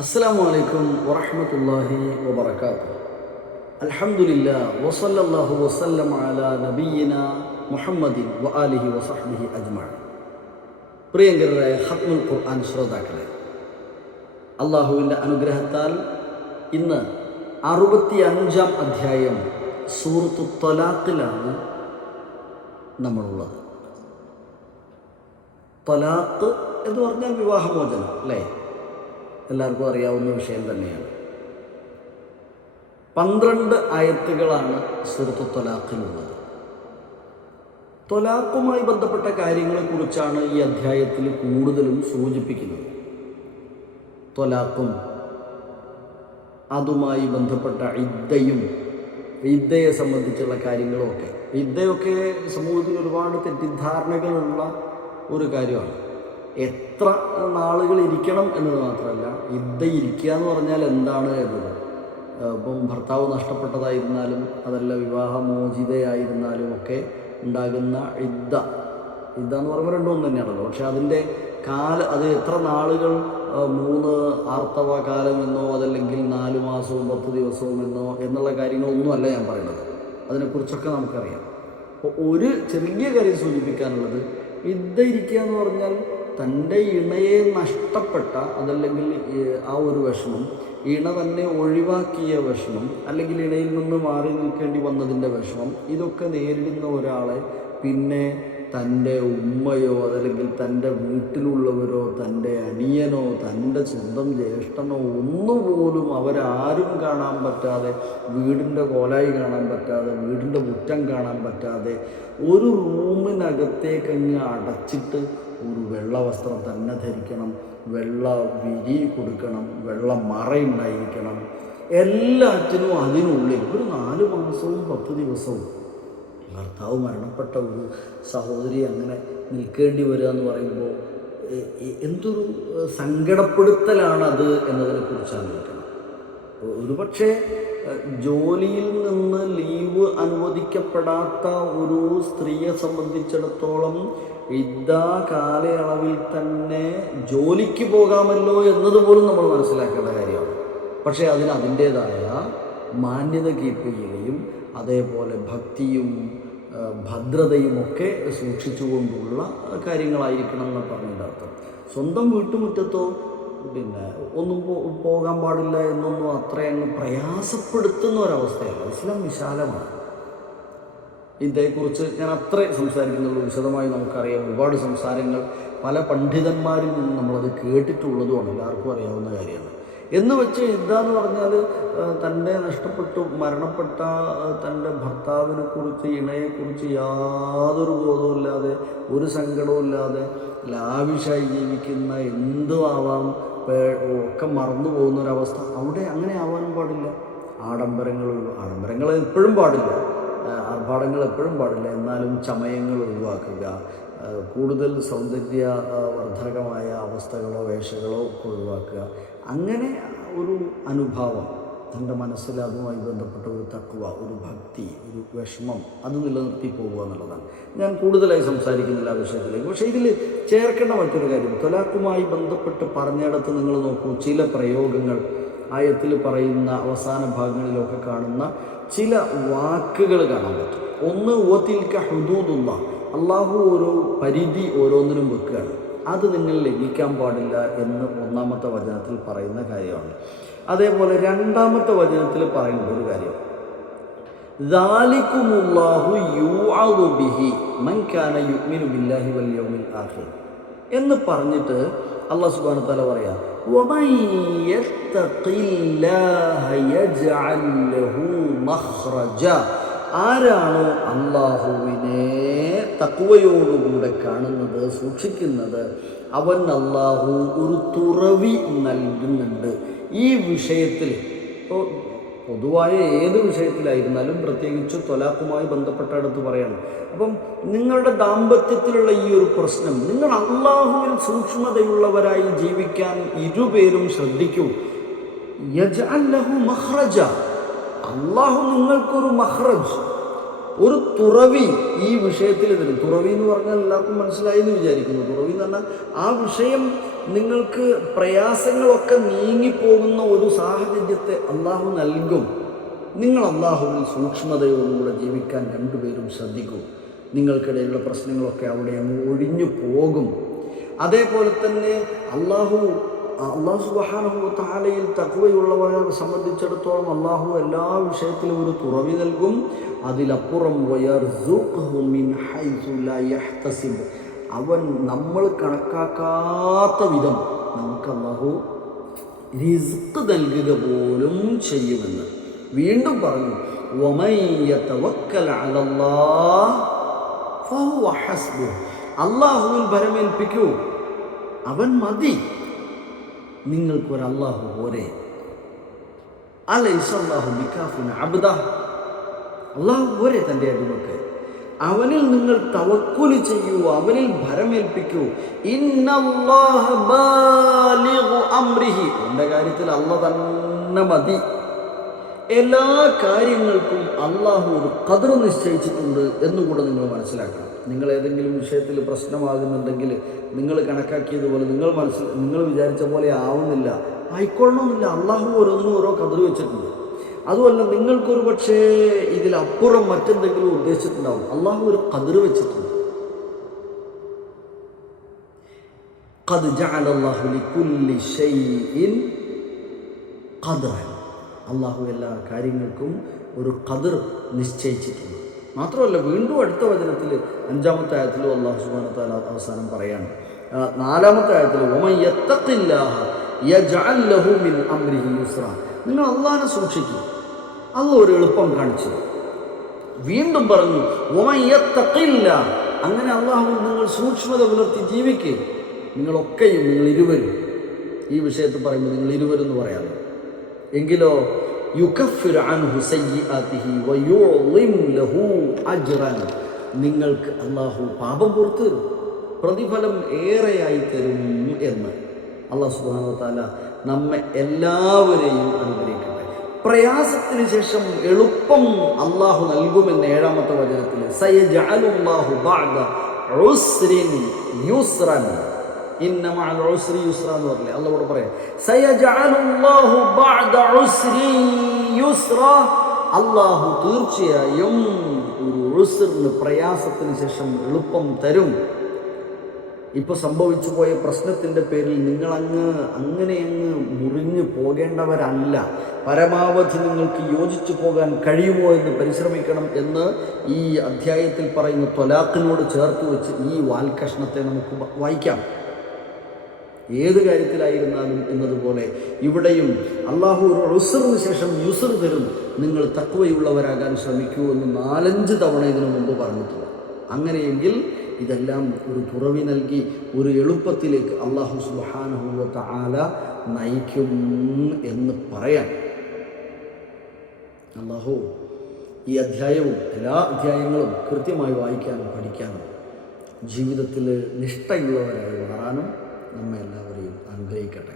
അസ്സലാമു അലൈക്കും വറഹ്മത്തുള്ളാഹി വബറകാതുഹു. അൽഹംദുലില്ലാഹ് വസല്ലല്ലാഹു വസല്ലമ അലാ നബിയിന മുഹമ്മദിൻ വആലിഹി വസഹ്ബിഹി അജ്മഈൻ. പ്രിയങ്കരായ ഖത്മുൽ ഖുർആൻ ശ്രോതാക്കളെ, അള്ളാഹുവിൻ്റെ അനുഗ്രഹത്താൽ ഇന്ന് 65-ാം അധ്യായം സൂറത്തു ത്വലാഖിലാണ് നമ്മളുള്ളത്. ത്വലാഖ് എന്ന് പറഞ്ഞാൽ വിവാഹമോചനം അല്ലേ? എല്ലാവർക്കും അറിയാവുന്ന വിഷയം തന്നെയാണ്. 12 ആയത്തുകളാണ് സൂറത്തു ത്വലാഖിലുള്ളത്. ത്വലാഖുമായി ബന്ധപ്പെട്ട കാര്യങ്ങളെക്കുറിച്ചാണ് ഈ അധ്യായത്തിൽ കൂടുതലും സൂചിപ്പിക്കുന്നത്. ത്വലാഖും അതുമായി ബന്ധപ്പെട്ട ഇദ്ദയെ സംബന്ധിച്ചുള്ള കാര്യങ്ങളുമൊക്കെ. ഇദ്ദയൊക്കെ സമൂഹത്തിൽ ഒരുപാട് തെറ്റിദ്ധാരണകളുള്ള ഒരു കാര്യമാണ്. എത്ര നാളുകൾ ഇരിക്കണം എന്നത് മാത്രമല്ല, ഇദ്ദ ഇരിക്കുക എന്ന് പറഞ്ഞാൽ എന്താണ് എന്നത്. ഇപ്പം ഭർത്താവ് നഷ്ടപ്പെട്ടതായിരുന്നാലും അതല്ല വിവാഹമോചിതയായിരുന്നാലും ഒക്കെ ഉണ്ടാകുന്ന ഇദ്ദ എന്ന് പറയുമ്പോൾ രണ്ടും തന്നെയാണല്ലോ. പക്ഷെ അതിൻ്റെ അത് എത്ര നാളുകൾ, 3 ആർത്തവ കാലമെന്നോ അതല്ലെങ്കിൽ 4 മാസവും 10 ദിവസവും എന്നോ എന്നുള്ള കാര്യങ്ങളൊന്നും അല്ല ഞാൻ പറയുന്നത്. അതിനെക്കുറിച്ചൊക്കെ നമുക്കറിയാം. അപ്പോൾ ഒരു ചെറിയ കാര്യം സൂചിപ്പിക്കാനുള്ളത്, ഇദ്ദ ഇരിക്കുക എന്ന് പറഞ്ഞാൽ തൻ്റെ ഇണയെ നഷ്ടപ്പെട്ട അതല്ലെങ്കിൽ ആ ഒരു വിഷമം, ഇണ തന്നെ ഒഴിവാക്കിയ വിഷമം, അല്ലെങ്കിൽ ഇണയിൽ നിന്ന് മാറി നിൽക്കേണ്ടി വന്നതിൻ്റെ വിഷമം, ഇതൊക്കെ നേരിടുന്ന ഒരാളെ പിന്നെ തൻ്റെ ഉമ്മയോ അതല്ലെങ്കിൽ തൻ്റെ വീട്ടിലുള്ളവരോ തൻ്റെ അനിയനോ തൻ്റെ സ്വന്തം ജ്യേഷ്ഠനോ ഒന്നുപോലും അവരാരും കാണാൻ പറ്റാതെ, വീടിൻ്റെ കോലായി കാണാൻ പറ്റാതെ, വീടിൻ്റെ മുറ്റം കാണാൻ പറ്റാതെ ഒരു റൂമിനകത്തേക്കങ്ങ് അടച്ചിട്ട് ഒരു വെള്ള വസ്ത്രം തന്നെ ധരിക്കണം, വെള്ള വിരി കൊടുക്കണം, വെള്ള മറയുണ്ടായിരിക്കണം, എല്ലാറ്റിനും അതിനുള്ളിൽ ഒരു 4 മാസവും 10 ദിവസവും ഭർത്താവ് മരണപ്പെട്ട ഒരു സഹോദരി അങ്ങനെ നിൽക്കേണ്ടി വരിക എന്ന് പറയുമ്പോൾ എന്തൊരു സങ്കടപ്പെടുത്തലാണത് എന്നതിനെക്കുറിച്ച് ആലോചിക്കണം. ഒരുപക്ഷെ ജോലിയിൽ നിന്ന് ലീവ് അനുവദിക്കപ്പെടാത്ത ഒരു സ്ത്രീയെ സംബന്ധിച്ചിടത്തോളം ഇദ്ദാ കാലയളവിൽ തന്നെ ജോലിക്ക് പോകാമല്ലോ എന്നതുപോലും നമ്മൾ മനസ്സിലാക്കേണ്ട കാര്യമാണ്. പക്ഷേ അതിൻ്റേതായ മാന്യത കീപ്പ് ചെയ്യുകയും അതേപോലെ ഭക്തിയും ഭദ്രതയുമൊക്കെ സൂക്ഷിച്ചുകൊണ്ടുള്ള കാര്യങ്ങളായിരിക്കണം എന്ന് പറഞ്ഞതിൻ്റെ അർത്ഥം. സ്വന്തം വീട്ടുമുറ്റത്തോ പിന്നെ ഒന്നും പോകാൻ പാടില്ല എന്നൊന്നും അത്രയങ്ങ് പ്രയാസപ്പെടുത്തുന്ന ഒരവസ്ഥയല്ല. ഇസ്ലാം വിശാലമാണ്. ഇതേക്കുറിച്ച് ഞാൻ അത്രേ സംസാരിക്കുന്നുള്ളൂ. വിശദമായി നമുക്കറിയാം. ഒരുപാട് സംസാരങ്ങൾ പല പണ്ഡിതന്മാരിൽ നിന്ന് നമ്മളത് കേട്ടിട്ടുള്ളതുമാണ്, എല്ലാവർക്കും അറിയാവുന്ന കാര്യമാണ്. എന്ന് വെച്ച് ഇദ്ദാന്ന് പറഞ്ഞാൽ തൻ്റെ മരണപ്പെട്ട തൻ്റെ ഭർത്താവിനെ കുറിച്ച്, ഇണയെക്കുറിച്ച് യാതൊരു ബോധവുമില്ലാതെ, ഒരു സങ്കടവുമില്ലാതെ ലാവിഷായി ജീവിക്കുന്ന, എന്തും ആവാം, ഒക്കെ മറന്നു പോകുന്നൊരവസ്ഥ. അവിടെ അങ്ങനെ ആവാനും പാടില്ല. ആഡംബരങ്ങൾ എപ്പോഴും പാടില്ല, ആർഭാടങ്ങൾ എപ്പോഴും പാടില്ല. എന്നാലും ചമയങ്ങൾ ഒഴിവാക്കുക, കൂടുതൽ സൗന്ദര്യവർദ്ധകമായ അവസ്ഥകളോ വേഷങ്ങളോ ഒഴിവാക്കുക. അങ്ങനെ ഒരു അനുഭാവം തൻ്റെ മനസ്സിൽ അതുമായി ബന്ധപ്പെട്ട ഒരു തഖ്വ, ഒരു ഭക്തി, ഒരു വിഷമം അത് നിലനിർത്തി പോകുക എന്നുള്ളതാണ്. ഞാൻ കൂടുതലായി സംസാരിക്കുന്നില്ല ആ വിഷയത്തിലേക്ക്. പക്ഷേ ഇതിൽ ചേർക്കേണ്ട മറ്റൊരു കാര്യം, ത്വലാഖുമായി ബന്ധപ്പെട്ട് പറഞ്ഞിടത്ത് നിങ്ങൾ നോക്കൂ, ചില പ്രയോഗങ്ങൾ ആയത്തിൽ പറയുന്ന അവസാന ഭാഗങ്ങളിലൊക്കെ കാണുന്ന ചില വാക്കുകൾ കാണാൻ പറ്റും. ഒന്ന്, വതിൽക ഹുദൂദുല്ലാഹ്, അള്ളാഹു ഓരോ പരിധി ഓരോന്നിനും വെക്കുകയാണ്, അത് നിങ്ങൾ ലംഘിക്കാൻ പാടില്ല എന്ന് 1-ാമത്തെ വചനത്തിൽ പറയുന്ന കാര്യമാണ്. അതേപോലെ 2-ാമത്തെ വചനത്തിൽ പറയുന്ന ഒരു കാര്യം, ദാലികുമുല്ലാഹു യുഅദു ബിഹി മൻ കാന യുഅ്മിനു ബില്ലാഹി വൽ യൗമിൽ ആഖിർ എന്ന് പറഞ്ഞിട്ട് അല്ലാഹു സുബ്ഹാനഹു വ തആല പറയാ, വമൻ യത്തഖില്ലാഹ യജ്അൽ ലഹു മഖ്റജ, ആരാണോ അള്ളാഹുവിനെ തഖ്വയോടുകൂടെ കാണുന്നത്, സൂക്ഷിക്കുന്നത്, അവൻ അള്ളാഹു ഒരു തുറവി നൽകുന്നുണ്ട്. ഈ വിഷയത്തിൽ, ഇപ്പോൾ പൊതുവായ ഏത് വിഷയത്തിലായിരുന്നാലും പ്രത്യേകിച്ച് ത്വലാഖുമായി ബന്ധപ്പെട്ടിടത്ത് പറയണം. അപ്പം നിങ്ങളുടെ ദാമ്പത്യത്തിലുള്ള ഈ ഒരു പ്രശ്നം, നിങ്ങൾ അള്ളാഹുവിൽ സൂക്ഷ്മതയുള്ളവരായി ജീവിക്കാൻ ഇരുപേരും ശ്രദ്ധിക്കൂ. യജ്അൽ ലഹു മഖ്റജ, അള്ളാഹു നിങ്ങൾക്കൊരു മഖ്റജ്, ഒരു തുറവി ഈ വിഷയത്തിൽ തരും. തുറവി എന്ന് പറഞ്ഞാൽ എല്ലാവർക്കും മനസ്സിലായി എന്ന് വിചാരിക്കുന്നു. തുറവി എന്ന് പറഞ്ഞാൽ ആ വിഷയം നിങ്ങൾക്ക് പ്രയാസങ്ങളൊക്കെ നീങ്ങിപ്പോകുന്ന ഒരു സാഹചര്യത്തെ അള്ളാഹു നൽകും. നിങ്ങൾ അള്ളാഹുവിൽ സൂക്ഷ്മതയോടുകൂടെ ജീവിക്കാൻ രണ്ടുപേരും ശ്രദ്ധിക്കൂ. നിങ്ങൾക്കിടയിലുള്ള പ്രശ്നങ്ങളൊക്കെ അവിടെ അങ്ങ് ഒഴിഞ്ഞു പോകും. അതേപോലെ തന്നെ അള്ളാഹു സുബ്ഹാനഹു വ തആലയിൽ തഖ്വയുള്ളവരെ സംബന്ധിച്ചിടത്തോളം അള്ളാഹു എല്ലാ വിഷയത്തിലും ഒരു തുറവി നൽകും. അതിലപ്പുറം വയർസുഖ്ഹു മിൻ ഹൈസു ലാ യഹ്തസിബ്, അവൻ നമ്മൾ കണക്കാക്കാത്ത വിധം നമുക്ക് അള്ളാഹു റിസ്ക് നൽകുക പോലും ചെയ്യുമെന്ന് വീണ്ടും പറഞ്ഞു. വമൻ യതവക്കൽ അലല്ലാഹ് ഫഹുവ ഹസ്ബുഹ്, അള്ളാഹുവിൽ ഭരമേൽപ്പിക്കൂ, അവൻ മതി. നിങ്ങൾക്കൊരു അള്ളാഹു പോരെ. അലൈസ അല്ലാഹു ബികാഫിൻ അബ്ദഹ്, അള്ളാഹു പോരെ തൻ്റെ അടിമക്ക്. അവനിൽ നിങ്ങൾ തവക്കുൽ ചെയ്യൂ, അവനിൽ ഭരമേൽപ്പിക്കൂ. ഇന്നല്ലാഹ ബാലിഗു അംരിഹി, എൻ്റെ കാര്യത്തിൽ അള്ളാഹ് തന്നെ മതി. എല്ലാ കാര്യങ്ങൾക്കും അള്ളാഹു ഒരു ഖദർ നിശ്ചയിച്ചിട്ടുണ്ട് എന്നുകൂടെ നിങ്ങൾ മനസ്സിലാക്കണം. നിങ്ങൾ ഏതെങ്കിലും വിഷയത്തിൽ പ്രശ്നമാകുന്നുണ്ടെങ്കിൽ നിങ്ങൾ കണക്കാക്കിയതുപോലെ നിങ്ങൾ വിചാരിച്ച പോലെ ആവുന്നില്ല, ആയിക്കൊള്ളണമെന്നില്ല. അള്ളാഹു ഓരോന്നിനും ഓരോ ഖദർ വെച്ചിട്ടുണ്ട്. അതുമല്ല, നിങ്ങൾക്കൊരു പക്ഷേ ഇതിലപ്പുറം മറ്റെന്തെങ്കിലും ഉദ്ദേശിച്ചിട്ടുണ്ടാവും. അള്ളാഹു ഒരു ഖദർ വെച്ചിട്ടുണ്ട്. ഖദ് ജഅലല്ലാഹു ലികുല്ലി ശൈഇൻ ഖദ്റൻ, അള്ളാഹു എല്ലാ കാര്യങ്ങൾക്കും ഒരു ഖദർ നിശ്ചയിച്ചിട്ടുണ്ട്. മാത്രമല്ല, വീണ്ടും അടുത്ത വചനത്തിൽ 5-ാമത്തെ ആയത്തിലും അള്ളാഹു സുബ്ഹാനഹു വ തആല അവസാനം പറയാണ്. 4-ാമത്തെ ആയത്തിൽ വമൻ യത്തഖില്ലാഹ യജ്അൽ ലഹു മിൻ അംരിഹി യുസ്റാ, നിങ്ങൾ അള്ളാഹിനെ സൂക്ഷിക്കുക, അള്ളാഹു ഒരു എളുപ്പം കാണിച്ചു. വീണ്ടും പറഞ്ഞു വമൻ യത്തഖില്ലാഹ, അങ്ങനെ അള്ളാഹു നിങ്ങൾ സൂക്ഷ്മത പുലർത്തി ജീവിക്കുക. നിങ്ങളൊക്കെയും, നിങ്ങൾ ഇരുവരും, ഈ വിഷയത്തിൽ പറയുമ്പോൾ നിങ്ങൾ ഇരുവരും എന്ന് പറയാമല്ലോ. എങ്കിലോ യുകഫിർ അൻഹു സയ്യിആതിഹി വയുളിം ലഹു അജ്റൻ, നിങ്ങൾക്ക് അല്ലാഹു പാപം പുറത്തു തരും, പ്രതിഫലം ഏറെയായി തരും എന്ന് അല്ലാഹു സുബ്ഹാനഹു വ തആല നമ്മെ എല്ലാവരെയും അനുഗ്രഹിക്കട്ടെ. പ്രയാസത്തിന് ശേഷം എളുപ്പം അല്ലാഹു നൽകുമെന്ന് 7-ാമത്തെ വചനത്തിൽ സയജഅലുല്ലാഹു ബഅദ ഉസ്രിൻ യുസ്റൻ, ഇന്ന മഅൽ ഉസ്രി യുസ്റ എന്ന് പറഞ്ഞില്ലേ, അള്ളാഹു പറയാം സയജഅലുല്ലാഹു ബഅദ ഉസ്രി യുസ്റ, അള്ളാഹു തീർച്ചയായും ഒരു ഉസ്റിന്, പ്രയാസത്തിന് ശേഷം എളുപ്പം തരും. ഇപ്പോൾ സംഭവിച്ചു പോയ പ്രശ്നത്തിൻ്റെ പേരിൽ അങ്ങനെ മുറിഞ്ഞു പോകേണ്ടവരല്ല. പരമാവധി നിങ്ങൾക്ക് യോജിച്ചു പോകാൻ കഴിയുമോ എന്ന് പരിശ്രമിക്കണം എന്ന് ഈ അധ്യായത്തിൽ പറയുന്ന ത്വലാഖിനോട് ചേർത്ത് വെച്ച് ഈ വാൽകഷ്ണത്തെ നമുക്ക് വായിക്കാം. ഏത് കാര്യത്തിലായിരുന്നാലും എന്നതുപോലെ ഇവിടെയും അള്ളാഹു ഒരു ഉസ്റിന് ശേഷം യുസ്ർ തരും, നിങ്ങൾ തഖ്വയുള്ളവരാകാൻ ശ്രമിക്കൂ എന്ന് 4-5 തവണ ഇതിനു മുമ്പ് പറഞ്ഞിട്ടുണ്ട്. അങ്ങനെയെങ്കിൽ ഇതെല്ലാം ഒരു തുറവി നൽകി ഒരു എളുപ്പത്തിലേക്ക് അള്ളാഹു സുബ്ഹാനഹു വ തആല നയിക്കും എന്ന് പറയാൻ. അള്ളാഹു ഈ അധ്യായവും എല്ലാ അധ്യായങ്ങളും കൃത്യമായി വായിക്കാനും പഠിക്കാനും ജീവിതത്തിൽ നിഷ്ഠയുള്ളവരായി മാറാനും നമ്മെ എല്ലാവരെയും അനുഗ്രഹിക്കട്ടെ.